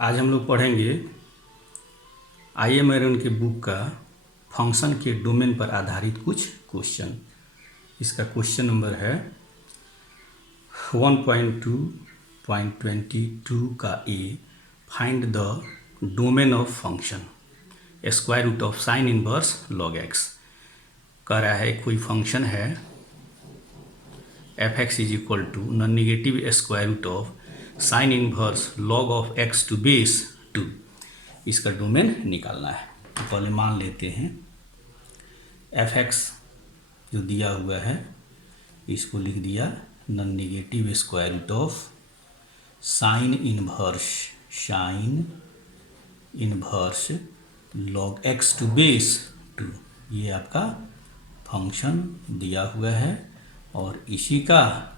आज हम लोग पढ़ेंगे IM के बुक का फंक्शन के डोमेन पर आधारित कुछ क्वेश्चन। इसका क्वेश्चन नंबर है 1.2.22 का A. Find the domain of function square root of sine inverse log x. कह रहा है कोई फंक्शन है f x is equal to non negative square root of sine inverse log of x to base 2। इसका domain निकालना है। तो पहले मान लेते हैं एफ एक्स जो दिया हुआ है इसको लिख दिया non negative square root of sine inverse log x to base 2। ये आपका फंक्शन दिया हुआ है और इसी का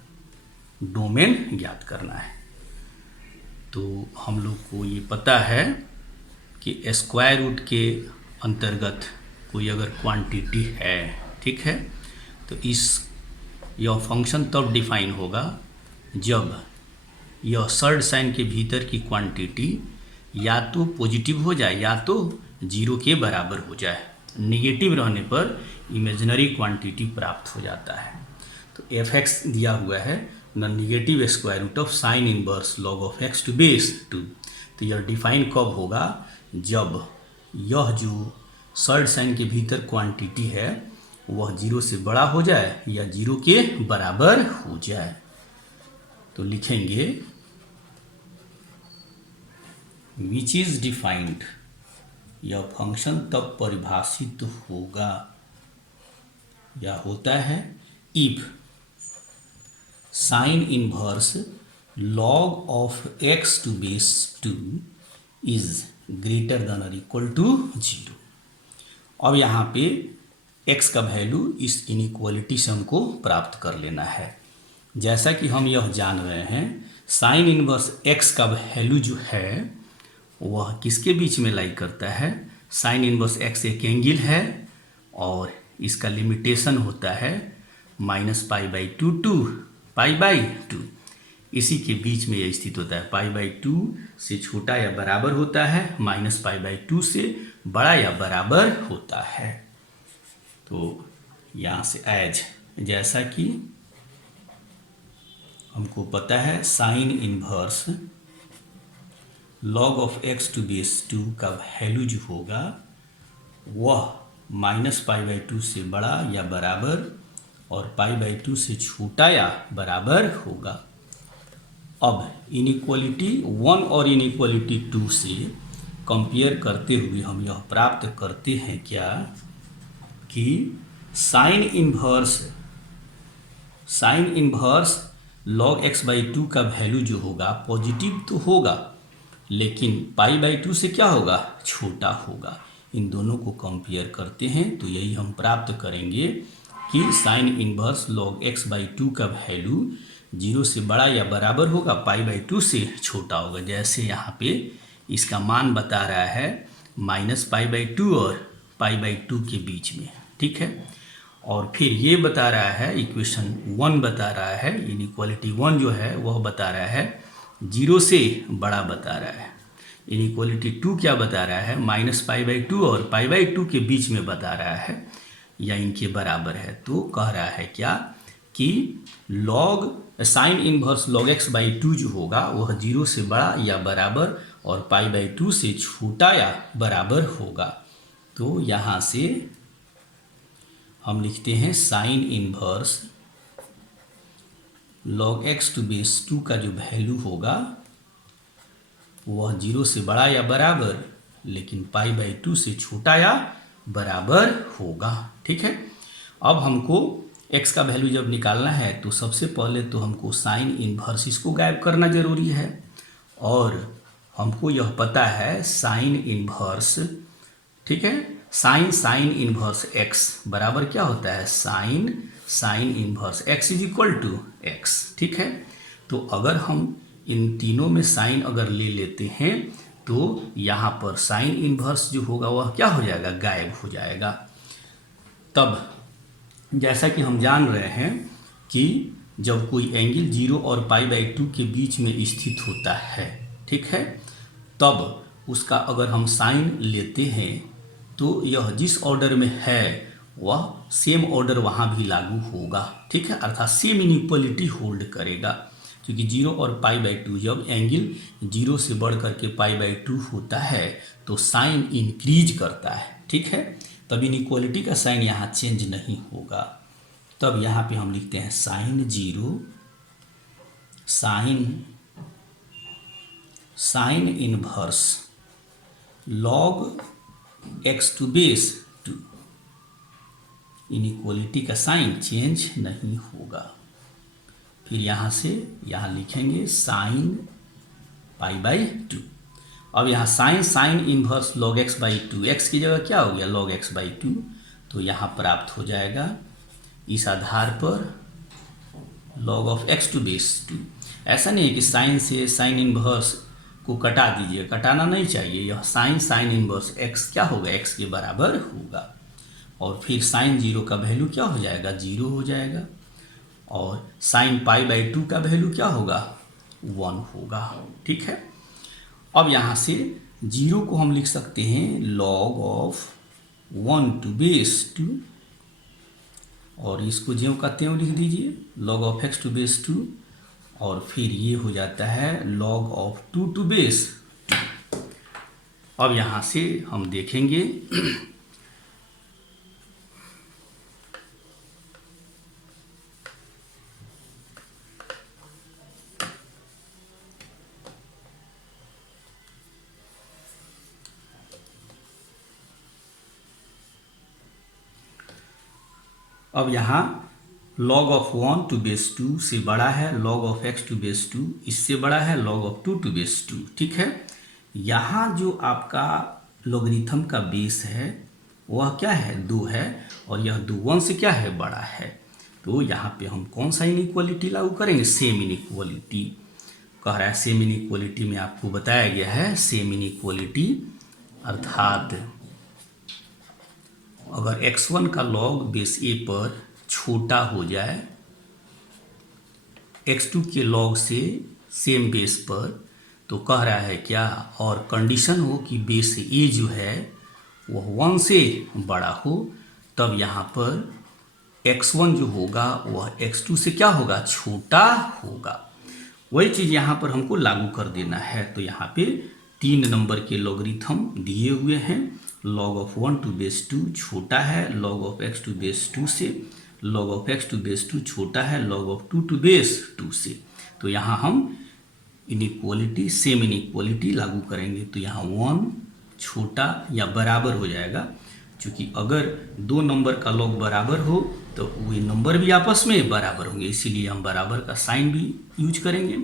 डोमेन ज्ञात करना है। तो हम लोग को ये पता है कि स्क्वायर रूट के अंतर्गत कोई अगर क्वांटिटी है, ठीक है, तो यह फंक्शन तब डिफाइन होगा जब यह सर्ड साइन के भीतर की क्वांटिटी या तो पॉजिटिव हो जाए या तो जीरो के बराबर हो जाए। निगेटिव रहने पर इमेजिनरी क्वांटिटी प्राप्त हो जाता है। तो एफ एक्स दिया हुआ है non negative square root of sine inverse log of x to base 2। तो यह डिफाइन कब होगा जब यह जो सर्ड साइन के भीतर क्वांटिटी है वह जीरो से बड़ा हो जाए या जीरो के बराबर हो जाए। तो लिखेंगे विच इज डिफाइंड, यह फंक्शन तब परिभाषित होगा या होता है if sine inverse log of x to base 2 is greater than और इक्वल टू 0। अब यहाँ पे x का वैल्यू इस इनइक्वालिटी से हमको प्राप्त कर लेना है। जैसा कि हम यह जान रहे हैं साइन इनवर्स x का वैल्यू जो है वह किसके बीच में लाई करता है। साइन इनवर्स x एक एंगल है और इसका लिमिटेशन होता है -π/2 टू π/2। इसी के बीच में यह स्थित होता है। π/2 से छोटा या बराबर होता है, -π/2 से बड़ा या बराबर होता है। तो यहाँ से एज जैसा कि हमको पता है sine inverse log of x to base 2 का वैल्यू जो होगा वह -π/2 से बड़ा या बराबर और π/2 से छोटा या बराबर होगा। अब इनइक्वालिटी 1 और इनइक्वालिटी 2 से कंपेयर करते हुए हम यह प्राप्त करते हैं क्या कि साइन इनवर्स लॉग x/2 का वैल्यू जो होगा पॉजिटिव तो होगा लेकिन π/2 से क्या होगा, छोटा होगा। इन दोनों को कंपेयर करते हैं तो यही हम प्राप्त करेंगे कि साइन इनवर्स लॉग x/2 का वैल्यू 0 से बड़ा या बराबर होगा, π/2 से छोटा होगा। जैसे यहाँ पे इसका मान बता रहा है -π/2 और π/2 के बीच में, ठीक है। और फिर ये बता रहा है इक्वेशन 1 बता रहा है, इनइक्वालिटी 1 जो है वह बता रहा है 0 से बड़ा बता रहा है। इनइक्वालिटी 2 क्या बता रहा है, -π/2 और π/2 के बीच में बता रहा है या इनके बराबर है। तो कह रहा है क्या कि साइन इनवर्स लॉग x/2 जो होगा वह 0 से बड़ा या बराबर और π/2 से छोटा या बराबर होगा। तो यहाँ से हम लिखते हैं sine inverse log x to base 2 का जो वैल्यू होगा वह 0 से बड़ा या बराबर लेकिन π/2 से छोटा या बराबर होगा, ठीक है। अब हमको x का वैल्यू जब निकालना है तो सबसे पहले तो हमको साइन इनवर्स इसको गायब करना जरूरी है और हमको यह पता है साइन इनवर्स, ठीक है, साइन इनवर्स x बराबर क्या होता है, sine inverse x is equal to x, ठीक है। तो अगर हम इन तीनों में साइन अगर ले लेते हैं तो यहाँ पर साइन इनवर्स जो होगा वह क्या हो जाएगा, गायब हो जाएगा। तब जैसा कि हम जान रहे हैं कि जब कोई एंगल 0 और π/2 के बीच में स्थित होता है, ठीक है, तब उसका अगर हम साइन लेते हैं तो यह जिस ऑर्डर में है वह सेम ऑर्डर वहाँ भी लागू होगा, ठीक है, अर्थात सेम इनइक्वलिटी होल्ड करेगा। क्योंकि 0 और π/2 जब एंगल 0 से बढ़ करके π/2 होता है तो साइन इंक्रीज करता है, ठीक है, तब इनइक्वलिटी का साइन यहाँ चेंज नहीं होगा। तब यहाँ पे हम लिखते हैं sine 0 sine inverse log x to base 2, inequality का साइन चेंज नहीं होगा। फिर यहाँ से यहाँ लिखेंगे साइन π/2। अब यहाँ sign inverse log x/2, x की जगह क्या हो गया log x/2, तो यहाँ प्राप्त हो जाएगा इस आधार पर log of x to base 2। ऐसा नहीं है कि साइन से साइन इनवर्स को कटा दीजिए, कटाना नहीं चाहिए। यह साइन इनवर्स x क्या होगा, x के बराबर होगा। और फिर साइन 0 का वैल्यू क्या हो जाएगा, 0 हो जाएगा। और साइन π/2 का वैल्यू क्या होगा, 1 होगा, ठीक है। अब यहाँ से 0 को हम लिख सकते हैं log ऑफ 1 टू बेस 2, और इसको ज्यों का त्यों लिख दीजिए log of x to base 2, और फिर ये हो जाता है log ऑफ 2 टू बेस 2। अब यहाँ से हम देखेंगे अब यहाँ log ऑफ 1 टू बेस 2 से बड़ा है log of x to base 2, इससे बड़ा है log ऑफ 2 टू बेस 2, ठीक है। यहाँ जो आपका लॉगरिथम का बेस है वह क्या है, 2 है, और यह 2 1 से क्या है, बड़ा है। तो यहाँ पे हम कौन सा इनइक्वलिटी लागू करेंगे, सेम इनइक्वलिटी। कह रहा है सेम इनइक्वलिटी में आपको बताया गया है सेम इनइक्वलिटी अर्थात अगर x1 का log बेस a पर छोटा हो जाए x2 के log से सेम बेस पर, तो कह रहा है क्या, और कंडीशन हो कि बेस a जो है वह 1 से बड़ा हो, तब यहाँ पर x1 जो होगा वह x2 से क्या होगा, छोटा होगा। वही चीज़ यहाँ पर हमको लागू कर देना है। तो यहाँ पे 3 नंबर के लॉगरिथम दिए हुए हैं। log ऑफ 1 टू बेस 2 छोटा है log of x to base 2 से, log of x to base 2 छोटा है log ऑफ 2 टू बेस 2 से। तो यहाँ हम इनइक्वलिटी सेम इनइक्वलिटी लागू करेंगे। तो यहाँ 1 छोटा या बराबर हो जाएगा, क्योंकि अगर 2 नंबर का log बराबर हो तो वे नंबर भी आपस में बराबर होंगे, इसीलिए हम बराबर का साइन भी यूज करेंगे।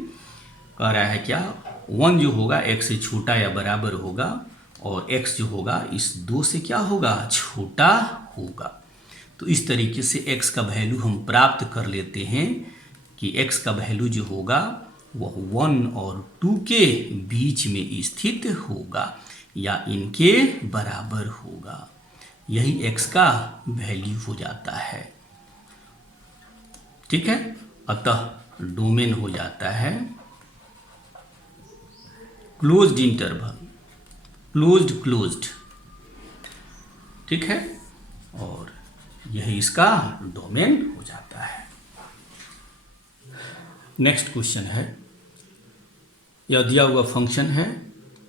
कह रहा है क्या, 1 जो होगा x से छोटा या बराबर होगा, और x जो होगा इस 2 से क्या होगा, छोटा होगा। तो इस तरीके से x का वैल्यू हम प्राप्त कर लेते हैं कि x का वैल्यू जो होगा वह 1 और 2 के बीच में स्थित होगा या इनके बराबर होगा। यही x का वैल्यू हो जाता है, ठीक है। अतः डोमेन हो जाता है क्लोज्ड इंटरवल, क्लोज्ड, ठीक है, और यही इसका डोमेन हो जाता है। नेक्स्ट क्वेश्चन है, यह दिया हुआ फंक्शन है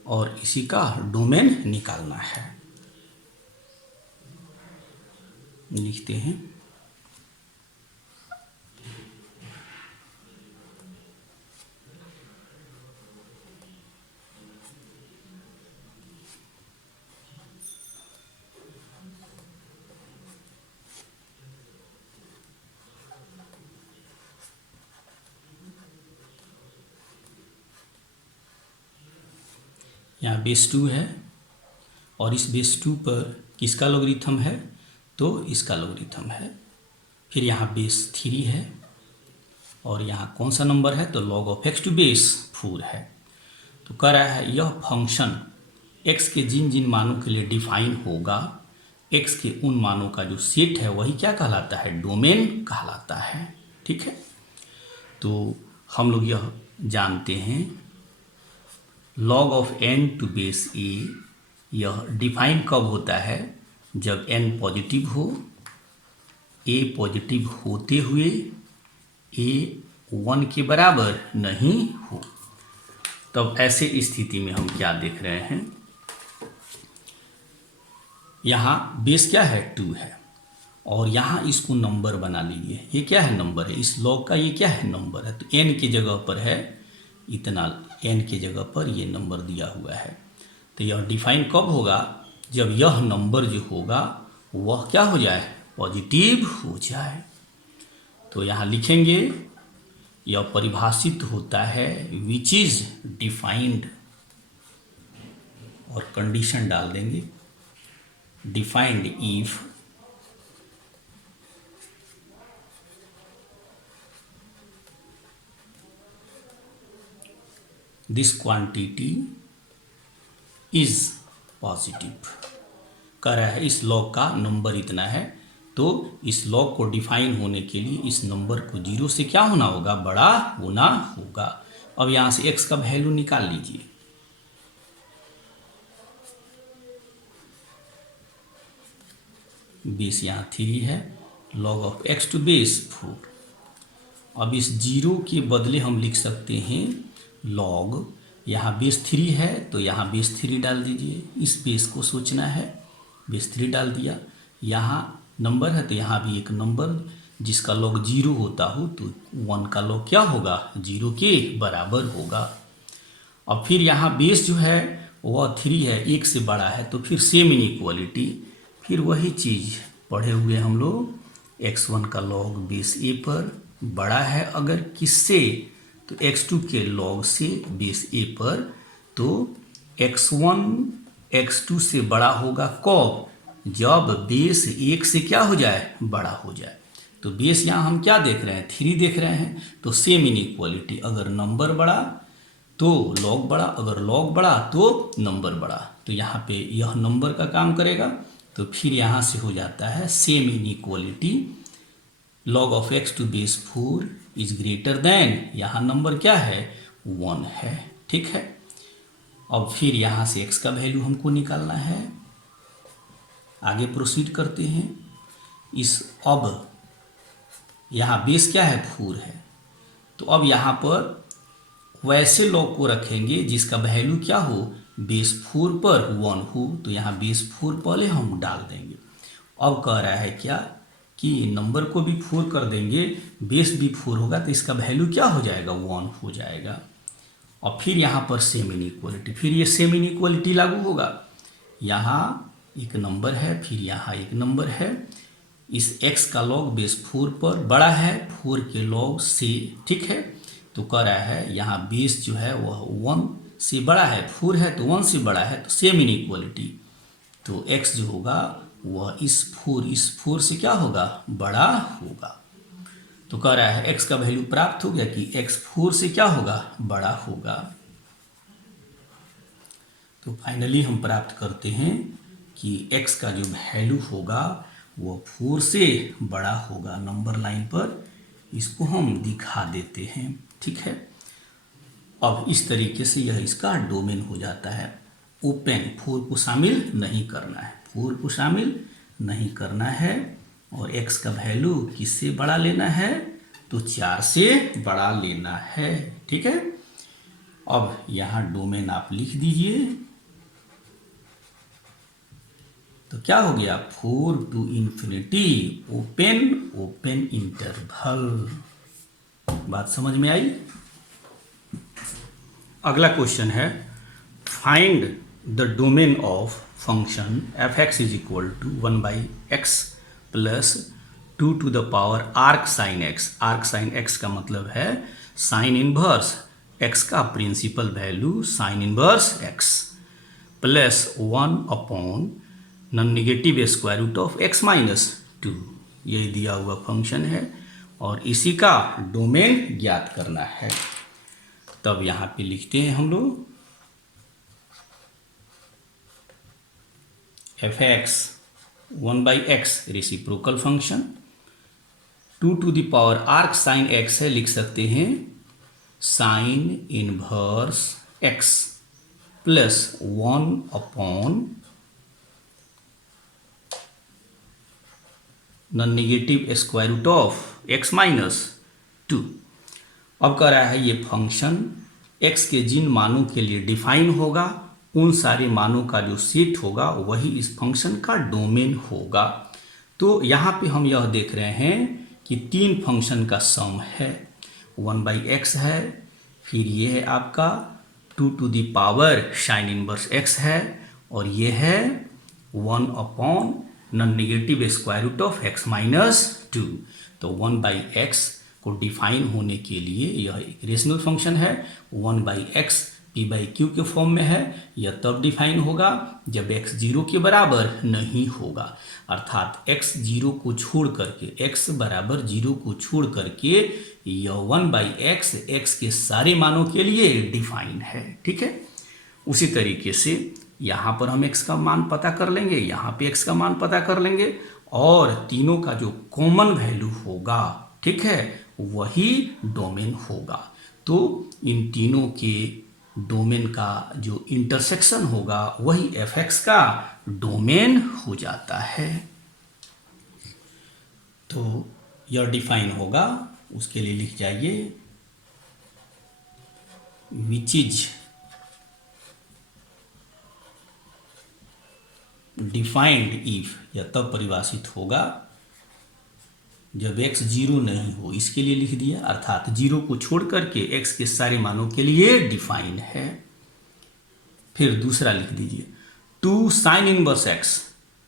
और इसी का डोमेन निकालना है। लिखते हैं यहाँ बेस 2 है और इस बेस 2 पर किसका लॉगरिथम है, तो इसका लॉगरिथम है। फिर यहाँ बेस 3 है और यहाँ कौन सा नंबर है, तो log of x to base 4 है। तो कह रहा है यह फंक्शन x के जिन जिन मानों के लिए डिफाइन होगा, x के उन मानों का जो सेट है वही क्या कहलाता है, डोमेन कहलाता है, ठीक है। तो हम लोग यह जानते हैं log of n to base a, यह डिफाइन कब होता है? जब n पॉजिटिव हो, a पॉजिटिव होते हुए a 1 के बराबर नहीं हो। तब ऐसे स्थिति में हम क्या देख रहे हैं? यहाँ बेस क्या है? 2 है, और यहाँ इसको नंबर बना लीजिए। ये क्या है? नंबर है। इस लॉग का ये क्या है? नंबर है। तो n की जगह पर है इतना, n की जगह पर ये नंबर दिया हुआ है। तो यह डिफाइन कब होगा? जब यह नंबर जो होगा वह क्या हो जाए? पॉजिटिव हो जाए। तो यहाँ लिखेंगे, यह परिभाषित होता है विच इज डिफाइंड, और कंडीशन डाल देंगे, defined if this quantity is positive. कह रहा है इस लॉग का नंबर इतना है, तो इस लॉग को डिफाइन होने के लिए इस नंबर को 0 से क्या होना होगा? बड़ा होना होगा। अब यहाँ से x का वैल्यू निकाल लीजिए। बेस यहाँ 3 है, log of x to base 4। अब इस 0 के बदले हम लिख सकते हैं log, यहाँ बेस 3 है तो यहाँ बेस 3 डाल दीजिए। इस बेस को सोचना है, बेस 3 डाल दिया। यहाँ नंबर है तो यहाँ भी एक नंबर जिसका log 0 होता हो तो 1 का log क्या होगा? 0 के बराबर होगा। अब फिर यहाँ बेस जो है वह 3 है, 1 से बड़ा है, तो फिर सेम इनइक्वालिटी, फिर वही चीज़ पढ़े हुए हम लोग, x1 का log बेस a पर बड़ा है अगर किससे? तो x2 के log से बेस a पर, तो x1 x2 से बड़ा होगा कब? जब बेस 1 से क्या हो जाए? बड़ा हो जाए। तो बेस यहाँ हम क्या देख रहे हैं? 3 देख रहे हैं। तो सेम इनइक्वालिटी, अगर नंबर बड़ा तो log बड़ा, अगर log बड़ा तो नंबर बड़ा। तो यहाँ पे यह नंबर का काम करेगा, तो फिर यहाँ से हो जाता है same inequality, log of x to base 4 is greater than, यहाँ नंबर क्या है? 1 है। ठीक है। अब फिर यहाँ से x का वैल्यू हमको निकालना है। आगे प्रोसीड करते हैं। अब यहाँ बेस क्या है? 4 है। तो अब यहाँ पर वैसे लॉग को रखेंगे जिसका वैल्यू क्या हो? बेस 4 पर 1 हो। तो यहाँ बेस 4 पहले हम डाल देंगे। अब कह रहा है क्या कि नंबर को भी 4 कर देंगे, बेस भी 4 होगा, तो इसका वैल्यू क्या हो जाएगा? 1 हो जाएगा। और फिर यहाँ पर सेम इनइक्वालिटी, फिर ये सेम इनइक्वालिटी लागू होगा। यहाँ एक नंबर है, फिर यहाँ एक नंबर है। इस x का log बेस 4 पर बड़ा है 4 के log से। ठीक है। तो कह रहा है यहाँ बेस जो है वह 1 से बड़ा है, 4 है तो 1 से बड़ा है, तो सेम इनइक्वालिटी। तो x जो होगा वह इस 4 से क्या होगा? बड़ा होगा। तो कह रहा है x का वैल्यू प्राप्त हो गया कि x 4 से क्या होगा? बड़ा होगा। तो फाइनली हम प्राप्त करते हैं कि x का जो वैल्यू होगा वो 4 से बड़ा होगा। नंबर लाइन पर इसको हम दिखा देते हैं। ठीक है। अब इस तरीके से यह इसका डोमेन हो जाता है। ओपन, 4 को शामिल नहीं करना है, 4 को शामिल नहीं करना है। और x का वैल्यू किससे बड़ा लेना है? तो 4 से बड़ा लेना है। ठीक है। अब यहाँ डोमेन आप लिख दीजिए। तो क्या हो गया? 4 टू इन्फिनिटी ओपन इंटरवल। बात समझ में आई? अगला क्वेश्चन है, find the domain of function f(x) is equal to 1/x plus 2 to the power arc sine x। Arc sine x का मतलब है साइन इनवर्स x का principal value sine inverse x plus 1 upon non negative square root of x minus 2। यही दिया हुआ function है और इसी का डोमेन ज्ञात करना है। तब यहाँ पे लिखते हैं हम लोग f(x) 1/x reciprocal function, 2 to the power arc sine x है, लिख सकते हैं sine inverse x plus 1 upon non negative square root of x minus 2। अब कह रहा है ये फंक्शन x के जिन मानों के लिए डिफाइन होगा उन सारे मानों का जो सेट होगा वही इस फंक्शन का डोमेन होगा। तो यहाँ पे हम यह देख रहे हैं कि तीन फंक्शन का सम है, 1/x है, फिर ये है आपका 2 to the power sine inverse x है, और ये है 1 upon non negative square root of x minus 2। तो 1/x को डिफाइन होने के लिए यह एक रेशनल फंक्शन है, 1/x p/q के फॉर्म में है। यह तब डिफाइन होगा जब x 0 के बराबर नहीं होगा, अर्थात x 0 को छोड़ करके, x बराबर 0 को छोड़ करके यह 1/x x के सारे मानों के लिए डिफाइन है। ठीक है, उसी तरीके से यहाँ पर हम x का मान पता कर लेंगे, यहाँ पे x का मान पता कर लेंगे, और तीनों का जो कॉमन वैल्यू होगा, ठीक है, वही डोमेन होगा। तो इन तीनों के डोमेन का जो इंटरसेक्शन होगा वही fx का डोमेन हो जाता है। तो यह डिफाइन होगा, उसके लिए लिख जाइए विच इज डिफाइंड इफ, यह तब परिभाषित होगा जब x 0 नहीं हो, इसके लिए लिख दिया, अर्थात 0 को छोड़ करके x के सारे मानों के लिए डिफाइन है। फिर दूसरा लिख दीजिए 2 साइन इनवर्स x,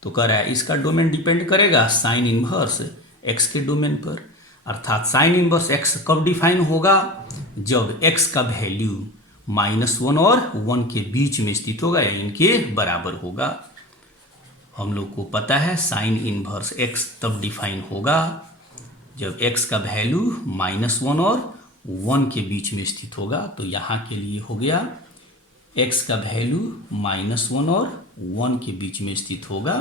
तो कह रहा है इसका डोमेन डिपेंड करेगा साइन इनवर्स x के डोमेन पर, अर्थात साइन इनवर्स x कब डिफाइन होगा, जब x का वैल्यू -1 और 1 के बीच में स्थित होगा या इनके बराबर होगा। हम लोग को पता है साइन इनवर्स x तब डिफाइन होगा जब x का वैल्यू -1 और 1 के बीच में स्थित होगा। तो यहाँ के लिए हो गया x का वैल्यू -1 और 1 के बीच में स्थित होगा,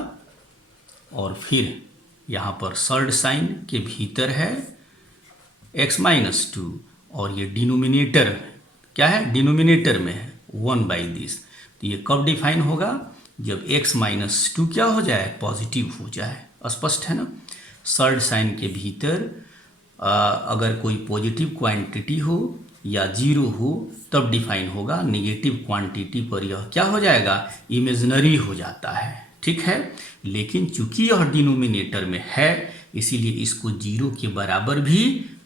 और फिर यहाँ पर थर्ड साइन के भीतर है x माइनस 2, और ये डिनोमिनेटर क्या है, डिनोमिनेटर में है 1/this। तो ये कब डिफाइन होगा, जब x माइनस 2 क्या हो जाए, पॉजिटिव हो जाए। स्पष्ट है ना। थर्ड साइन के भीतर अगर कोई पॉजिटिव क्वांटिटी हो या 0 हो तब डिफाइन होगा, नेगेटिव क्वांटिटी पर यह क्या हो जाएगा, इमेजिनरी हो जाता है। ठीक है, लेकिन चूंकि यह डिनोमिनेटर में है इसीलिए इसको 0 के बराबर भी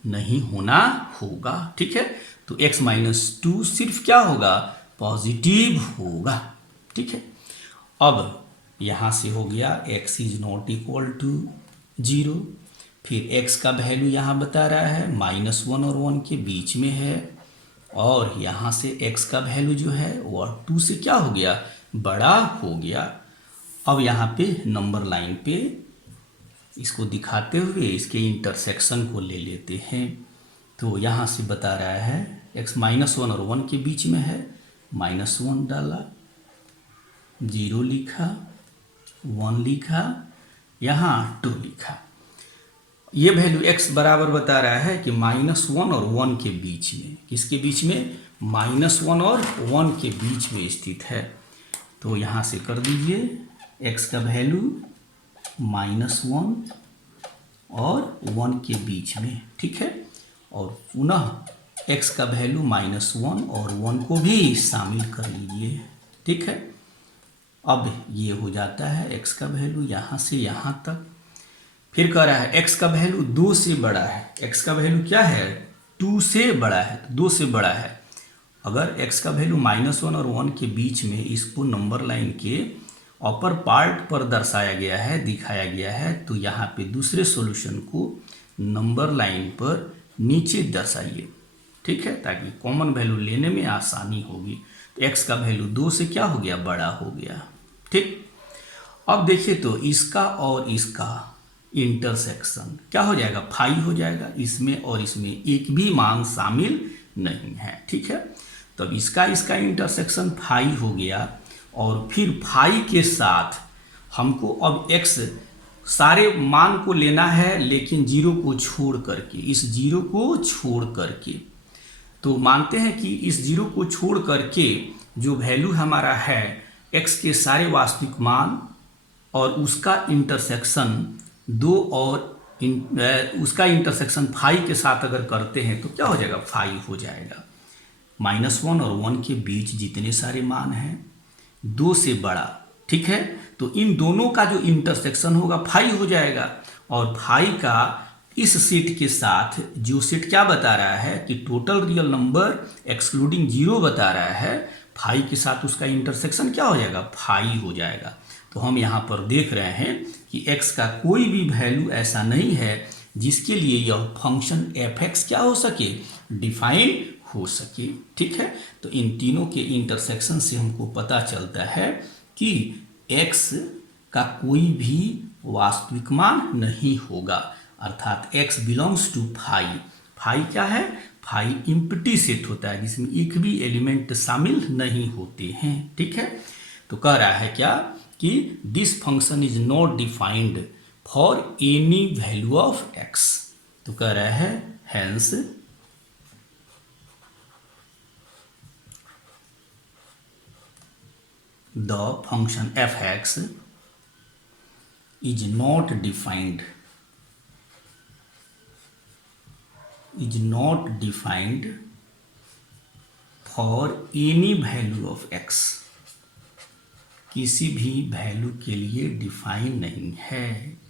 नहीं होना होगा। ठीक है, तो x माइनस 2 सिर्फ क्या होगा, पॉजिटिव होगा। ठीक है, अब यहाँ से हो गया x is not equal to 0, फिर x का वैल्यू यहाँ बता रहा है -1 और 1 के बीच में है, और यहाँ से x का वैल्यू जो है वह 2 से क्या हो गया, बड़ा हो गया। अब यहाँ पे नंबर लाइन पे इसको दिखाते हुए इसके इंटरसेक्शन को ले लेते हैं। तो यहाँ से बता रहा है x -1 और 1 के बीच में है, -1 डाला, 0 लिखा, 1 लिखा, यहाँ 2 लिखा। ये वैल्यू x बराबर बता रहा है कि -1 और 1 के बीच में, किसके बीच में, -1 और 1 के बीच में स्थित है। तो यहाँ से कर दीजिए x का वैल्यू -1 और 1 के बीच में। ठीक है, और पुनः x का वैल्यू -1 और 1 को भी शामिल कर लीजिए। ठीक है, अब ये हो जाता है x का वैल्यू यहाँ से यहाँ तक। फिर कह रहा है x का वैल्यू 2 से बड़ा है, x का वैल्यू क्या है, 2 से बड़ा है, 2 से बड़ा है। अगर x का वैल्यू -1 और 1 के बीच में इसको नंबर लाइन के अपर पार्ट पर दर्शाया गया है, दिखाया गया है, तो यहाँ पे दूसरे सॉल्यूशन को नंबर लाइन पर नीचे दर्शाइए। ठीक है, ताकि कॉमन वैल्यू लेने में आसानी होगी। तो x का वैल्यू 2 से क्या हो गया, बड़ा हो गया। ठीक, अब देखिए तो इसका और इसका इंटरसेक्शन क्या हो जाएगा, फाई हो जाएगा। इसमें और इसमें एक भी मान शामिल नहीं है। ठीक है, तब इसका इंटरसेक्शन फाई हो गया, और फिर फाई के साथ हमको अब x सारे मान को लेना है, लेकिन 0 को छोड़ करके, इस 0 को छोड़ करके। तो मानते हैं कि इस जीरो को छोड़ करके जो वैल्यू हमारा है x के सारे वास्तविक मान और उसका इंटरसेक्शन उसका इंटरसेक्शन फाइव के साथ अगर करते हैं तो क्या हो जाएगा, 5 हो जाएगा। -1 और 1 के बीच जितने सारे मान हैं 2 से बड़ा, ठीक है, तो इन दोनों का जो इंटरसेक्शन होगा 5 हो जाएगा। और 5 का इस सेट के साथ जो सेट क्या बता रहा है कि टोटल रियल नंबर एक्सक्लूडिंग 0 बता रहा है, 5 के साथ उसका इंटरसेक्शन क्या हो जाएगा, 5 हो जाएगा। तो हम यहाँ पर देख रहे हैं कि x का कोई भी वैल्यू ऐसा नहीं है जिसके लिए यह फंक्शन f(x) क्या हो सके, डिफाइन हो सके, ठीक है। तो इन तीनों के इंटरसेक्शन से हमको पता चलता है कि x का कोई भी वास्तविक मान नहीं होगा, अर्थात x बिलोंग्स टू 5। 5 क्या है, 5 इम्प्टी सेट होता है जिसमें एक भी एलिमेंट शामिल नहीं होते हैं, ठीक है। तो कह रहा है क्या कि this function is not defined for any value of x। तो कह रहा है hence the function f(x) is not defined for any value of x। किसी भी वैल्यू के लिए डिफाइन नहीं है,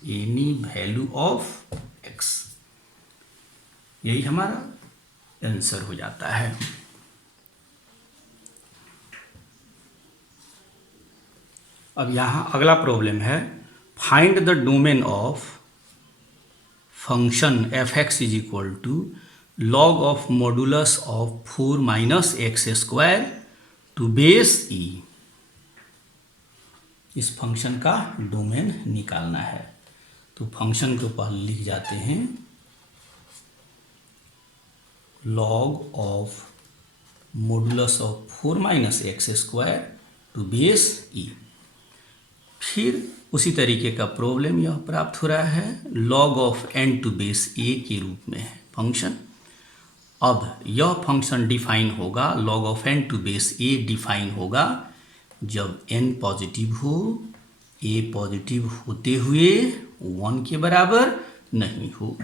एनी वैल्यू ऑफ x। यही हमारा आंसर हो जाता है। अब यहाँ अगला प्रॉब्लम है, find the domain of function f(x) is equal to log of modulus of 4 - x² to base e। इस फंक्शन का डोमेन निकालना है। तो फंक्शन को पहले लिख जाते हैं, log of modulus of 4 - x² to base e। फिर उसी तरीके का प्रॉब्लम यह प्राप्त हो रहा है, log of n to base a के रूप में है फंक्शन। अब यह फंक्शन डिफाइन होगा, log of n to base a define होगा जब n पॉजिटिव हो, a पॉजिटिव होते हुए 1 के बराबर नहीं हो।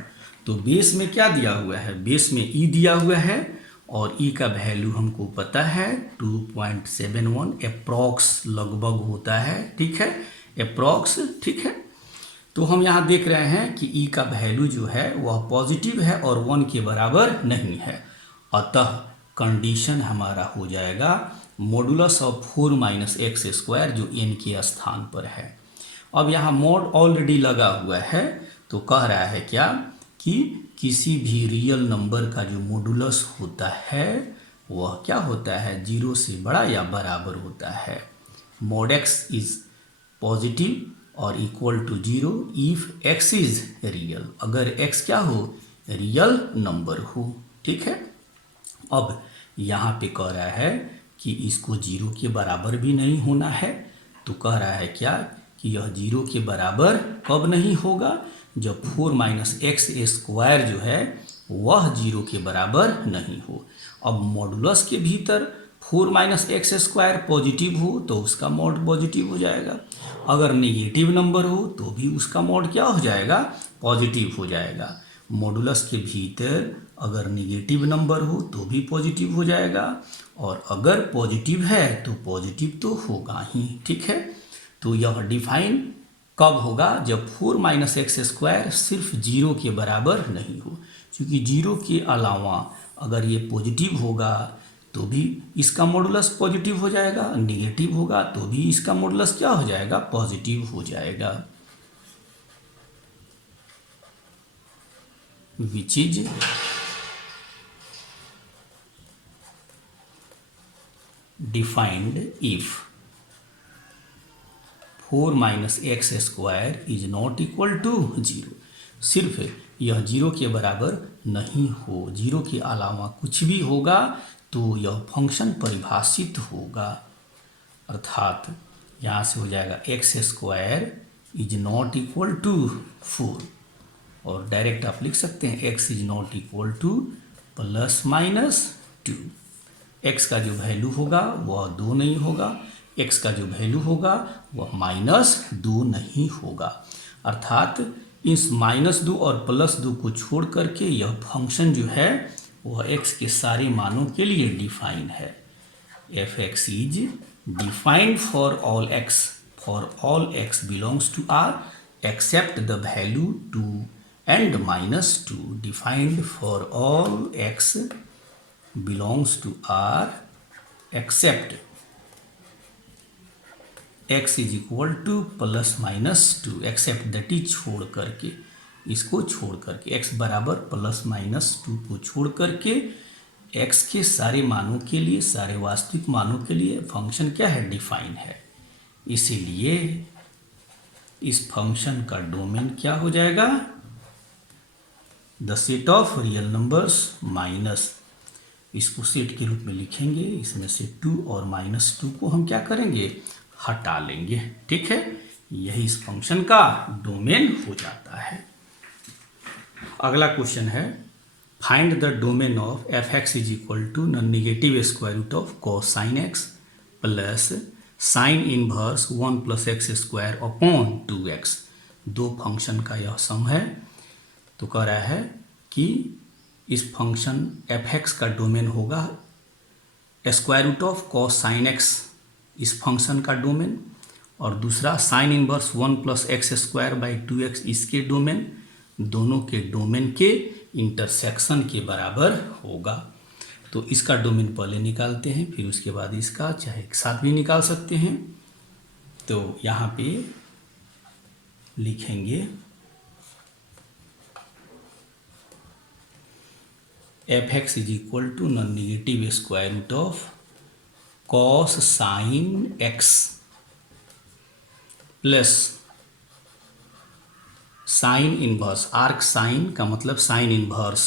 तो बेस में क्या दिया हुआ है, बेस में e दिया हुआ है और e का वैल्यू हमको पता है 2.71 अप्रॉक्स लगभग होता है, ठीक है, अप्रॉक्स, ठीक है। तो हम यहाँ देख रहे हैं कि e का वैल्यू जो है वह पॉजिटिव है और 1 के बराबर नहीं है, अतः कंडीशन हमारा हो जाएगा मॉडुलस ऑफ 4 - x² जो n के स्थान पर है। अब यहाँ मॉड ऑलरेडी लगा हुआ है, तो कह रहा है क्या कि किसी भी रियल नंबर का जो मॉडुलस होता है वह क्या होता है, 0 से बड़ा या बराबर होता है। मॉड x इज पॉजिटिव और equal to 0 if x is real, अगर x क्या हो, रियल नंबर हो, ठीक है। अब यहाँ पे कह रहा है कि इसको 0 के बराबर भी नहीं होना है, तो कह रहा है क्या कि यह 0 के बराबर कब नहीं होगा, जब 4 - x² जो है वह 0 के बराबर नहीं हो। अब मॉडुलस के भीतर 4 - x² पॉजिटिव हो तो उसका मॉड पॉजिटिव हो जाएगा, अगर नेगेटिव नंबर हो तो भी उसका मॉड क्या हो जाएगा, पॉजिटिव हो जाएगा। मॉडुलस के भीतर अगर नेगेटिव नंबर हो तो भी पॉजिटिव हो जाएगा, और अगर पॉजिटिव है तो पॉजिटिव तो होगा ही, ठीक है। तो यह डिफाइन कब होगा, जब 4 - x² सिर्फ 0 के बराबर नहीं हो, क्योंकि 0 के अलावा अगर ये पॉजिटिव होगा तो भी इसका मॉडुलस पॉजिटिव हो जाएगा, नेगेटिव होगा तो भी इसका मॉडुलस क्या हो जाएगा, पॉजिटिव हो जाएगा। Which is defined if 4 - x² is not equal to 0। सिर्फ यह 0 के बराबर नहीं हो, 0 के अलावा कुछ भी होगा तो यह फंक्शन परिभाषित होगा, अर्थात यहाँ से हो जाएगा x² is not equal to 4, और डायरेक्ट आप लिख सकते हैं x is not equal to ±2। 2। x का जो वैल्यू होगा वह 2 नहीं होगा, x का जो वैल्यू होगा वह -2 नहीं होगा। अर्थात इस -2 और +2 को छोड़ करके यह फंक्शन जो है वह x के सारे मानों के लिए डिफाइन है। f(x) is defined for all x belongs to R except the value 2 and -2 defined for all x belongs to R except x is equal to +-2 except that is छोड़ करके, इसको छोड़ करके x बराबर +-2 को छोड़ करके x के सारे मानों के लिए, सारे वास्तविक मानों के लिए फंक्शन क्या है, डिफाइन है। इसीलिए इस फंक्शन का डोमेन क्या हो जाएगा, the set of real numbers minus, इसको सेट के रूप में लिखेंगे, इसमें से 2 और -2 को हम क्या करेंगे, हटा लेंगे। ठीक है, यही इस फंक्शन का डोमेन हो जाता है। अगला क्वेश्चन है, find the domain of f(x) is equal to non negative square root of cos sin x plus sine inverse 1 + x² upon 2x। दो फंक्शन का यह सम है। तो कह रहा है कि इस फंक्शन f(x) का डोमेन होगा square root of cos sin x, इस फंक्शन का डोमेन, और दूसरा साइन इनवर्स 1 + x² 2x, इसके डोमेन, दोनों के डोमेन के इंटरसेक्शन के बराबर होगा। तो इसका डोमेन पहले निकालते हैं, फिर उसके बाद इसका, चाहे एक साथ भी निकाल सकते हैं। तो यहाँ पे लिखेंगे f(x) is equal to non negative square root of cos sin x plus sine inverse, arc sine का मतलब साइन इनवर्स,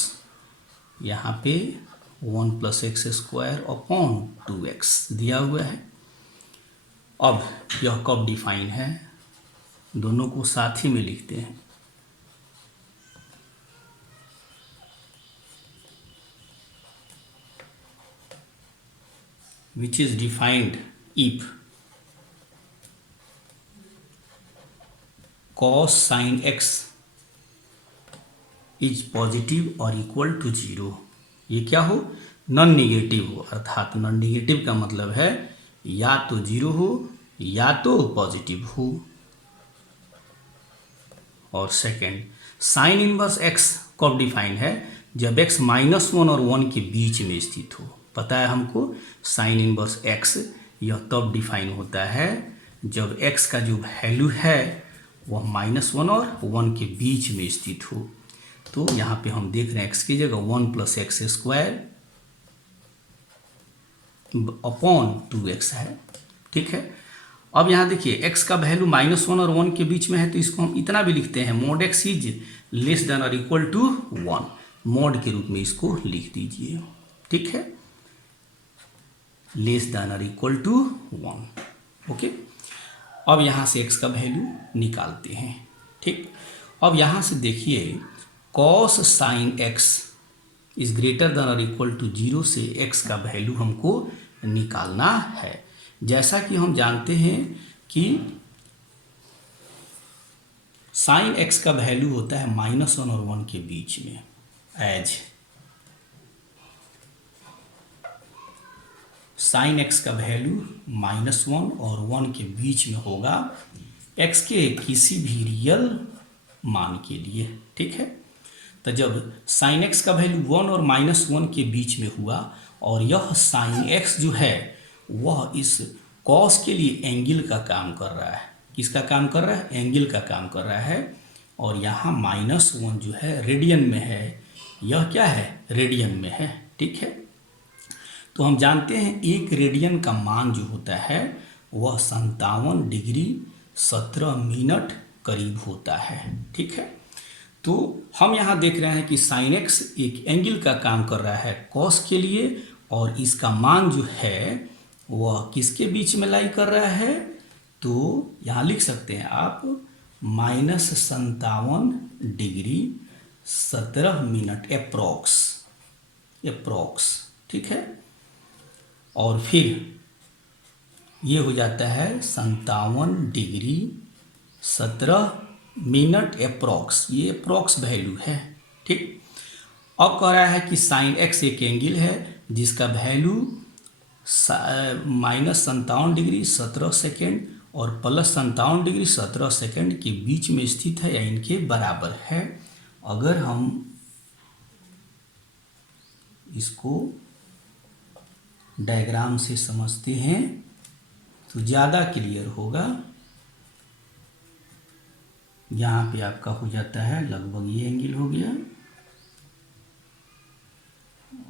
यहाँ पे 1 + x² अपॉन 2x दिया हुआ है। अब यह कब डिफाइन है, दोनों को साथ ही में लिखते हैं। which is defined if cos sin x is positive और इक्वल टू 0। ये क्या हो, नॉन निगेटिव हो, अर्थात नॉन निगेटिव का मतलब है या तो 0 हो या तो पॉजिटिव हो। और सेकंड, साइन इनवर्स x कब डिफाइन है, जब x -1 और 1 के बीच में स्थित हो। पता है हमको साइन इनवर्स x यह तब डिफाइन होता है जब x का जो वैल्यू है वह -1 और 1 के बीच में स्थित हो। तो यहाँ पे हम देख रहे हैं x की जगह 1 + x² अपॉन 2x है। ठीक है, अब यहाँ देखिए x का वैल्यू -1 और 1 के बीच में है, तो इसको हम इतना भी लिखते हैं, mod x is less than और इक्वल टू 1, mod के रूप में इसको लिख दीजिए। ठीक है, लेस देन और इक्वल टू 1। ओके, अब यहाँ से x का वैल्यू निकालते हैं। ठीक, अब यहाँ से देखिए cos sin x is greater than और इक्वल टू 0 से x का वैल्यू हमको निकालना है। जैसा कि हम जानते हैं कि साइन x का वैल्यू होता है -1 और 1 के बीच में, एज साइन x का वैल्यू -1 और 1 के बीच में होगा x के किसी भी रियल मान के लिए। ठीक है, तो जब साइन x का वैल्यू 1 और -1 के बीच में हुआ और यह साइन x जो है वह इस कॉस के लिए एंगल का काम कर रहा है। किसका काम कर रहा है, एंगल का काम कर रहा है। और यहाँ -1 जो है रेडियन में है, यह क्या है, रेडियन में है। ठीक है, तो हम जानते हैं 1 रेडियन का मान जो होता है वह 57 डिग्री 17 मिनट करीब होता है। ठीक है, तो हम यहाँ देख रहे हैं कि साइन x एक एंगल का काम कर रहा है कॉस के लिए, और इसका मान जो है वह किसके बीच में लाई कर रहा है, तो यहाँ लिख सकते हैं आप -57 डिग्री 17 मिनट एप्रोक्स। ठीक है। और फिर ये हो जाता है 57 डिग्री 17 मिनट अप्रॉक्स, ये अप्रॉक्स वैल्यू है, ठीक। अब कह रहा है कि साइन एक्स एक एंगल है जिसका वैल्यू -57 डिग्री 17 सेकेंड और +57 डिग्री 17 सेकेंड के बीच में स्थित है या इनके बराबर है। अगर हम इसको डायग्राम से समझते हैं तो ज़्यादा क्लियर होगा। यहाँ पे आपका हो जाता है लगभग ये एंगल हो गया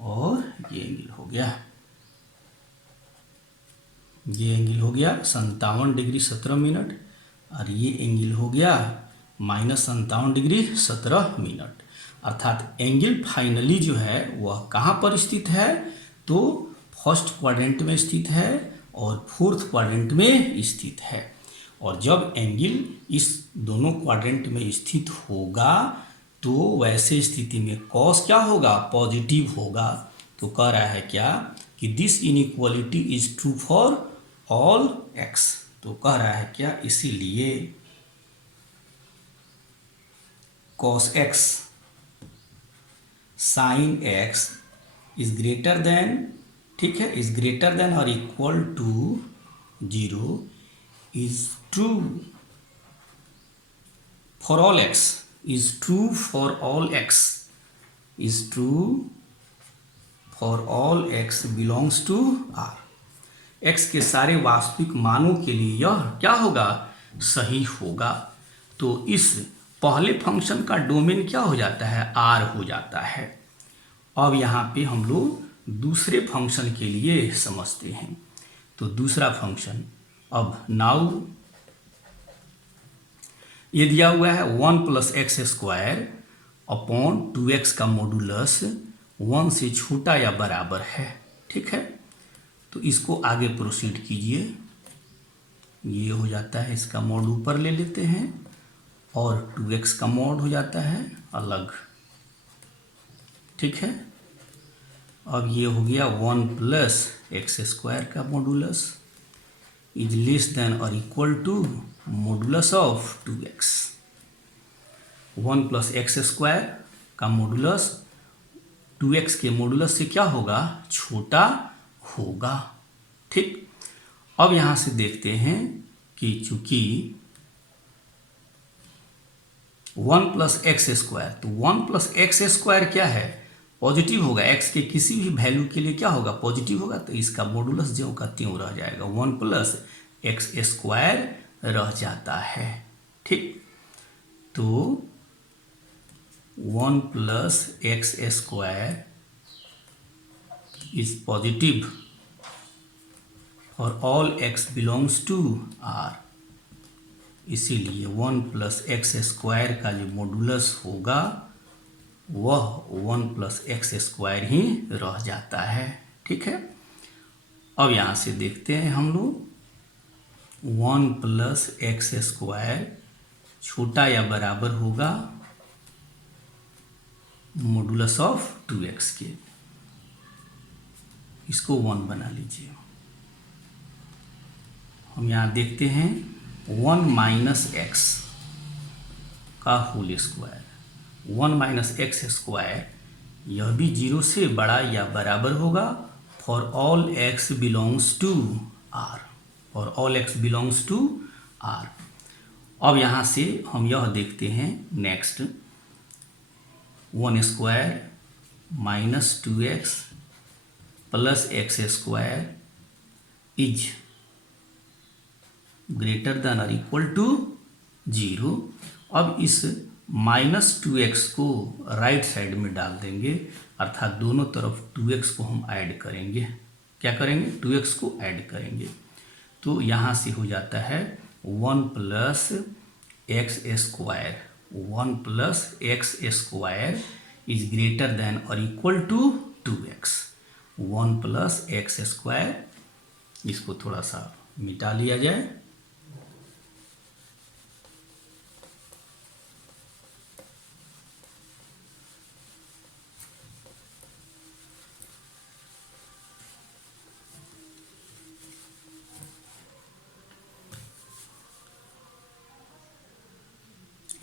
और ये एंगल हो गया, ये एंगल हो गया 57 डिग्री 17 मिनट और ये एंगल हो गया -57 डिग्री 17 मिनट। अर्थात एंगल फाइनली जो है वह कहाँ पर स्थित है, तो फर्स्ट क्वाड्रेंट में स्थित है और फोर्थ क्वाड्रेंट में स्थित है। और जब एंगल इस दोनों क्वाड्रेंट में स्थित होगा तो वैसे स्थिति में कॉस क्या होगा, पॉजिटिव होगा। तो कह रहा है क्या कि this inequality is true for all x. तो कह रहा है क्या, इसीलिए cos x sine x is greater than, ठीक है, इज ग्रेटर देन और equal to 0 is true for all x, is true for all x, is true for all x belongs to R. X के सारे वास्तविक मानों के लिए यह क्या होगा, सही होगा। तो इस पहले फंक्शन का डोमेन क्या हो जाता है, आर हो जाता है। अब यहाँ पे हम लोग दूसरे फंक्शन के लिए समझते हैं। तो दूसरा फंक्शन, अब नाउ ये दिया हुआ है 1 + x² अपॉन 2x का मॉडुलस 1 से छोटा या बराबर है, ठीक है। तो इसको आगे प्रोसीड कीजिए, ये हो जाता है, इसका मॉड ऊपर ले लेते हैं और 2x का मॉड हो जाता है अलग, ठीक है। अब ये हो गया 1 + x² का मॉडुलस इज लेस देन और equal to modulus of 2x। 1 + x² का मॉडुलस 2x के मॉडुलस से क्या होगा, छोटा होगा, ठीक। अब यहाँ से देखते हैं कि चूंकि 1 + x², तो 1 + x² क्या है, पॉजिटिव होगा। x के किसी भी वैल्यू के लिए क्या होगा, पॉजिटिव होगा। तो इसका मॉडुलस ज्यों का त्यों रह जाएगा, 1 + x² रह जाता है, ठीक। तो 1 + x² is positive for all x belongs to r। इसीलिए 1 + x² का जो मॉडुलस होगा वह 1 + x² ही रह जाता है, ठीक है। अब यहाँ से देखते हैं हम लोग 1 + x² छोटा या बराबर होगा मॉडुलस ऑफ 2x के। इसको 1 बना लीजिए। हम यहाँ देखते हैं 1 - x का होल स्क्वायर, 1 - x², यह भी 0 से बड़ा या बराबर होगा for all x belongs to r, for all x belongs to r। अब यहाँ से हम यह देखते हैं next 1² - 2x + x² is greater than और इक्वल टू 0। अब इस -2x को राइट साइड में डाल देंगे, अर्थात दोनों तरफ 2x को हम ऐड करेंगे। क्या करेंगे, 2x को ऐड करेंगे। तो यहाँ से हो जाता है 1 + x² 1 + x² is greater than और इक्वल टू 2x। 1 + x², इसको थोड़ा सा मिटा लिया जाए।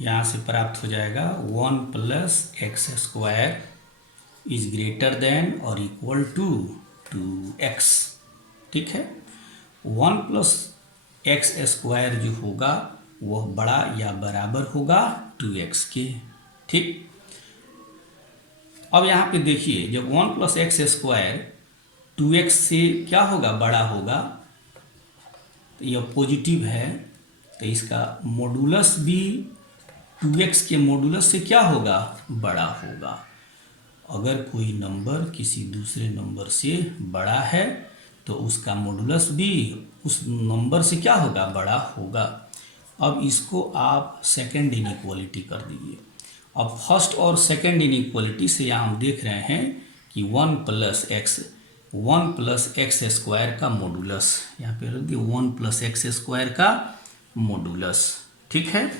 यहाँ से प्राप्त हो जाएगा 1 plus x square is greater than और इक्वल टू 2x। ठीक है, 1 प्लस एक्स स्क्वायर जो होगा वह बड़ा या बराबर होगा 2x के। ठीक, अब यहाँ पे देखिए जब 1 प्लस एक्स स्क्वायर 2x से क्या होगा, बड़ा होगा, तो यह पॉजिटिव है, तो इसका मॉडुलस भी 2x के मॉडुलस से क्या होगा, बड़ा होगा। अगर कोई नंबर किसी दूसरे नंबर से बड़ा है तो उसका मॉडुलस भी उस नंबर से क्या होगा, बड़ा होगा। अब इसको आप सेकंड इनइक्वालिटी कर दीजिए। अब फर्स्ट और सेकंड इनइक्वालिटी से यहाँ हम देख रहे हैं कि 1 प्लस एक्स स्क्वायर का मॉडुलस, यहाँ पे रख दिए 1 प्लस एक्स स्क्वायर का मॉडुलस। ठीक है,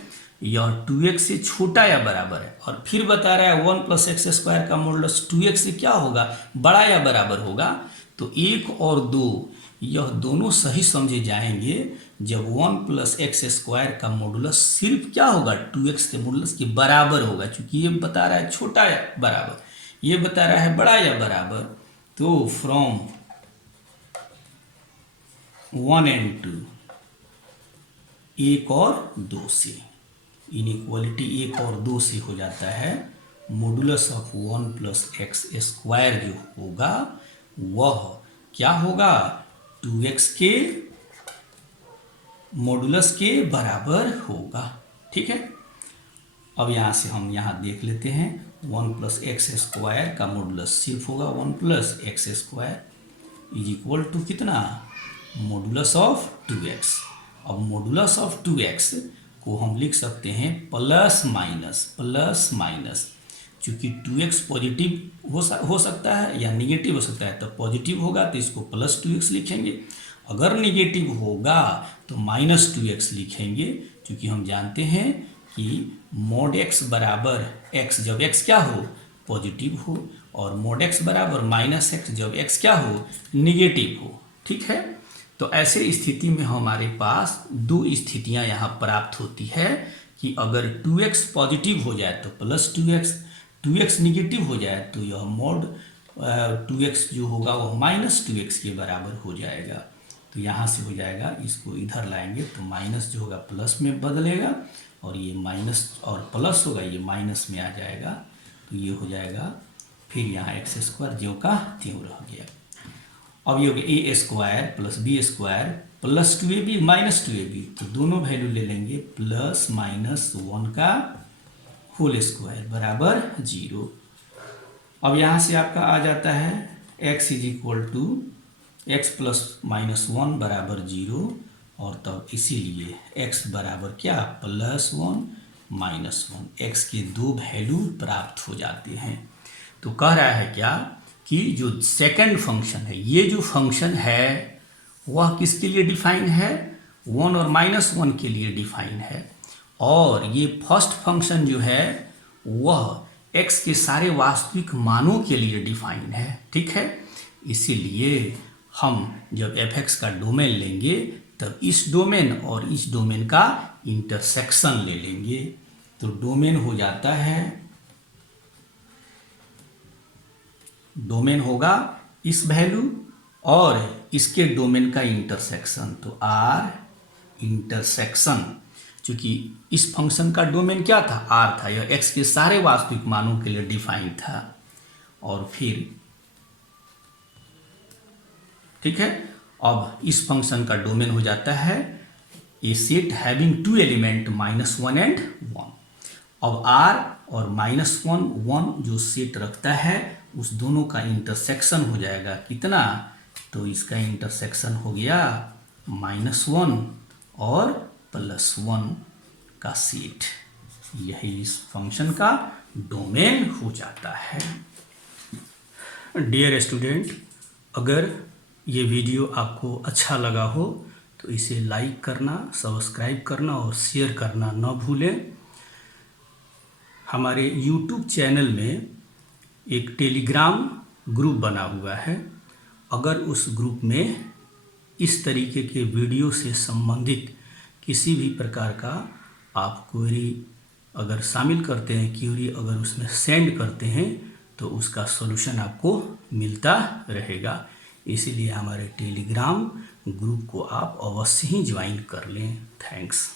यह 2x से छोटा या बराबर है, और फिर बता रहा है 1 प्लस एक्स स्क्वायर का मॉडुलस 2x से क्या होगा, बड़ा या बराबर होगा। तो 1 और 2 यह दोनों सही समझे जाएंगे जब 1 प्लस एक्स स्क्वायर का मॉडुलस सिर्फ क्या होगा, 2x के मॉडुलस के बराबर होगा। चूंकि ये बता रहा है छोटा या बराबर, ये बता रहा है बड़ा या बराबर, तो फ्रॉम 1 and 2, 1 और 2 से इनइक्वालिटी 1 और 2 से हो जाता है। Modulus of 1 plus x square जो होगा वह क्या होगा, 2x के मॉडुलस के बराबर होगा। ठीक है, अब यहाँ से हम यहाँ देख लेते हैं 1 प्लस एक्स स्क्वायर का मॉडुलस सिर्फ होगा 1 plus x square is equal to कितना, मॉडुलस ऑफ 2x। अब मॉडुलस ऑफ 2x को हम लिख सकते हैं प्लस माइनस, चूँकि 2x पॉजिटिव हो सकता है या निगेटिव हो सकता है, तो पॉजिटिव होगा तो इसको प्लस 2x लिखेंगे, अगर निगेटिव होगा तो माइनस 2x लिखेंगे। क्योंकि हम जानते हैं कि मोड x बराबर x जब x क्या हो, पॉजिटिव हो, और मोड x बराबर माइनस x जब x क्या हो, निगेटिव हो। ठीक है, तो ऐसे स्थिति में हमारे पास दो स्थितियां यहाँ प्राप्त होती है कि अगर 2x पॉजिटिव हो जाए तो प्लस 2x निगेटिव हो जाए तो यह मोड 2x जो होगा वह माइनस 2x के बराबर हो जाएगा। तो यहाँ से हो जाएगा, इसको इधर लाएंगे तो माइनस जो होगा प्लस में बदलेगा, और ये माइनस और प्लस होगा ये माइनस में आ जाएगा, तो ये हो जाएगा फिर यहाँ एक्स स्क्वायर जो का त्यों रह गया। अब ये हो गया a square plus b square plus 2ab minus 2ab, तो दोनों वैल्यू ले लेंगे प्लस माइनस 1 का होल स्क्वायर बराबर 0। अब यहाँ से आपका आ जाता है x is equal to x plus minus 1 बराबर 0, और तब इसीलिए x बराबर क्या, प्लस 1 माइनस 1, x के दो वैल्यू प्राप्त हो जाते हैं। तो कह रहा है क्या कि जो सेकंड फंक्शन है, ये जो फंक्शन है वह किसके लिए डिफाइन है, 1 और माइनस 1 के लिए डिफाइन है, और ये फर्स्ट फंक्शन जो है वह x के सारे वास्तविक मानों के लिए डिफाइन है। ठीक है, इसीलिए हम जब f(x) का डोमेन लेंगे तब इस डोमेन और इस डोमेन का इंटरसेक्शन ले लेंगे, तो डोमेन हो जाता है, डोमेन होगा इस वैल्यू और इसके डोमेन का इंटरसेक्शन, तो r इंटरसेक्शन, चूंकि इस फंक्शन का डोमेन क्या था, r था, यह x के सारे वास्तविक मानों के लिए डिफाइन था। और फिर ठीक है, अब इस फंक्शन का डोमेन हो जाता है ए सेट हैविंग 2 एलिमेंट -1 and 1। अब r और -1 जो सेट रखता है उस दोनों का इंटरसेक्शन हो जाएगा कितना, तो इसका इंटरसेक्शन हो गया -1 और +1 का सेट, यही इस फंक्शन का डोमेन हो जाता है। डियर स्टूडेंट, अगर ये वीडियो आपको अच्छा लगा हो तो इसे लाइक करना, सब्सक्राइब करना और शेयर करना न भूलें। हमारे YouTube चैनल में एक टेलीग्राम ग्रुप बना हुआ है, अगर उस ग्रुप में इस तरीके के वीडियो से संबंधित किसी भी प्रकार का आप क्वेरी अगर शामिल करते हैं, क्यूरी अगर उसमें सेंड करते हैं तो उसका सॉल्यूशन आपको मिलता रहेगा। इसीलिए हमारे टेलीग्राम ग्रुप को आप अवश्य ही ज्वाइन कर लें। थैंक्स।